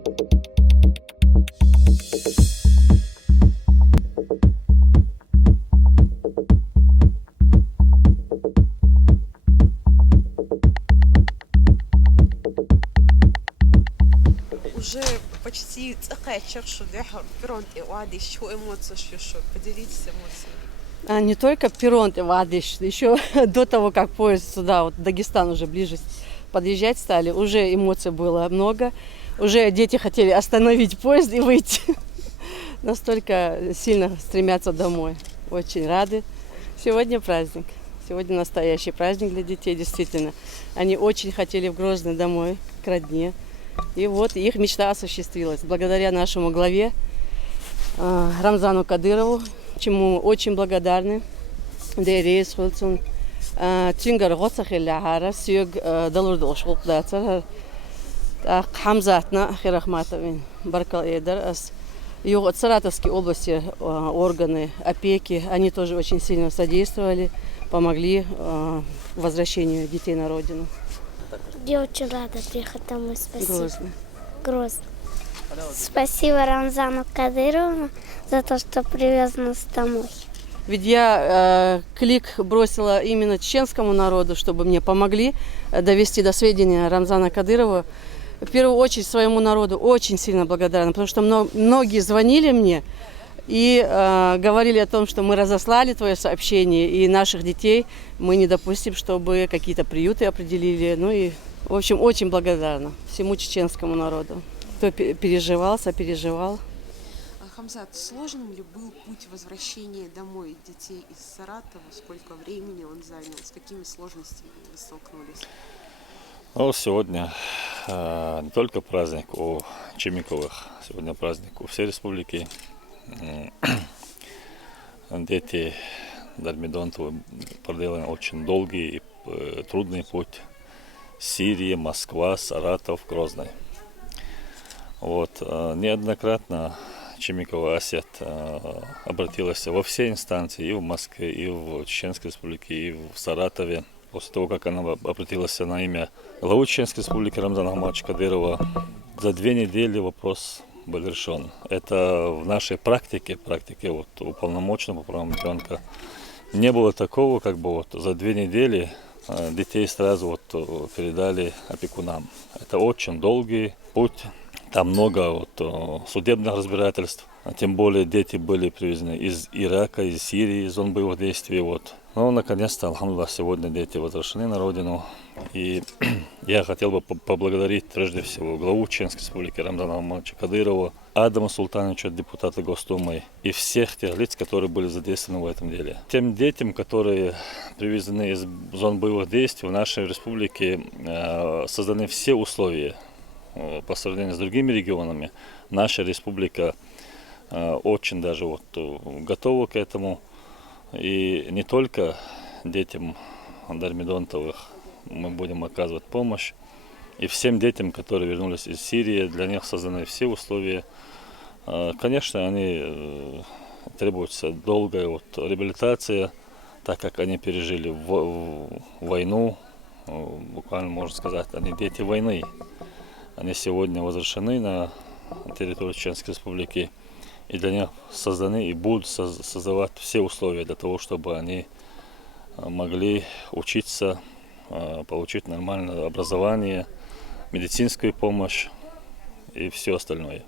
Уже почти вечер, что перрон и Уадиш, что эмоции, что поделитесь эмоциями. Не только перрон и Вадиш, еще до того, как поезд сюда, вот Дагестан уже ближе подъезжать стали, уже эмоций было много. Уже дети хотели остановить поезд и выйти. Настолько сильно стремятся домой. Очень рады. Сегодня праздник. Сегодня настоящий праздник для детей, действительно. Они очень хотели в Грозный домой, к родне. И вот их мечта осуществилась. Благодаря нашему главе Рамзану Кадырову, чему очень благодарны. Дерес Хулцун, Тингар Гоцахилляхара, Сюг Далурдош Хулдацар, Хамзатна Хирахматовин, Баркал Эдер, в Саратовской области органы опеки, они тоже очень сильно содействовали, помогли возвращению детей на родину. Я очень рада приехать домой. Спасибо. Грозный. Грозный. Спасибо Рамзану Кадырову за то, что привез нас домой. Ведь я клик бросила именно чеченскому народу, чтобы мне помогли довести до сведения Рамзана Кадырова. В первую очередь своему народу очень сильно благодарна, потому что многие звонили мне и говорили о том, что мы разослали твое сообщение, и наших детей мы не допустим, чтобы какие-то приюты определили. Ну и, в общем, очень благодарна всему чеченскому народу, кто переживал, сопереживал. Хамзат, сложным ли был путь возвращения домой детей из Саратова? Сколько времени он занял? С какими сложностями вы столкнулись? Ну, сегодня не только праздник у Чемиковых, сегодня праздник у всей республики. Дети Дармидонтовы проделали очень долгий и трудный путь. Сирия, Москва, Саратов, Грозный. Вот, неоднократно Чемикова Асет обратилась во все инстанции, и в Москве, и в Чеченской республике, и в Саратове. После того, как она обратилась на имя главы Чеченской республики Рамзана Ахматовича Кадырова, за 2 недели вопрос был решен. Это в нашей практике вот уполномоченного по правам ребенка, не было такого, как бы вот за 2 недели детей сразу вот передали опекунам. Это очень долгий путь, там много вот судебных разбирательств, тем более дети были привезены из Ирака, из Сирии, из зон боевых действий. Вот. Но наконец-то, алхамдулиллах, сегодня дети возвращены на родину. И я хотел бы поблагодарить прежде всего главу Чеченской республики Рамзана Ахматовича Кадырова, Адама Султановича, депутата Госдумы, и всех тех лиц, которые были задействованы в этом деле. Тем детям, которые привезены из зон боевых действий, в нашей республике созданы все условия по сравнению с другими регионами. Наша республика очень даже вот готова к этому. И не только детям Дармидонтовых мы будем оказывать помощь, и всем детям, которые вернулись из Сирии, для них созданы все условия. Конечно, они требуется долгая вот реабилитация, так как они пережили войну, буквально можно сказать, они дети войны. Они сегодня возвращены на территорию Чеченской республики, и для них созданы и будут создавать все условия для того, чтобы они могли учиться, получить нормальное образование, медицинскую помощь и все остальное.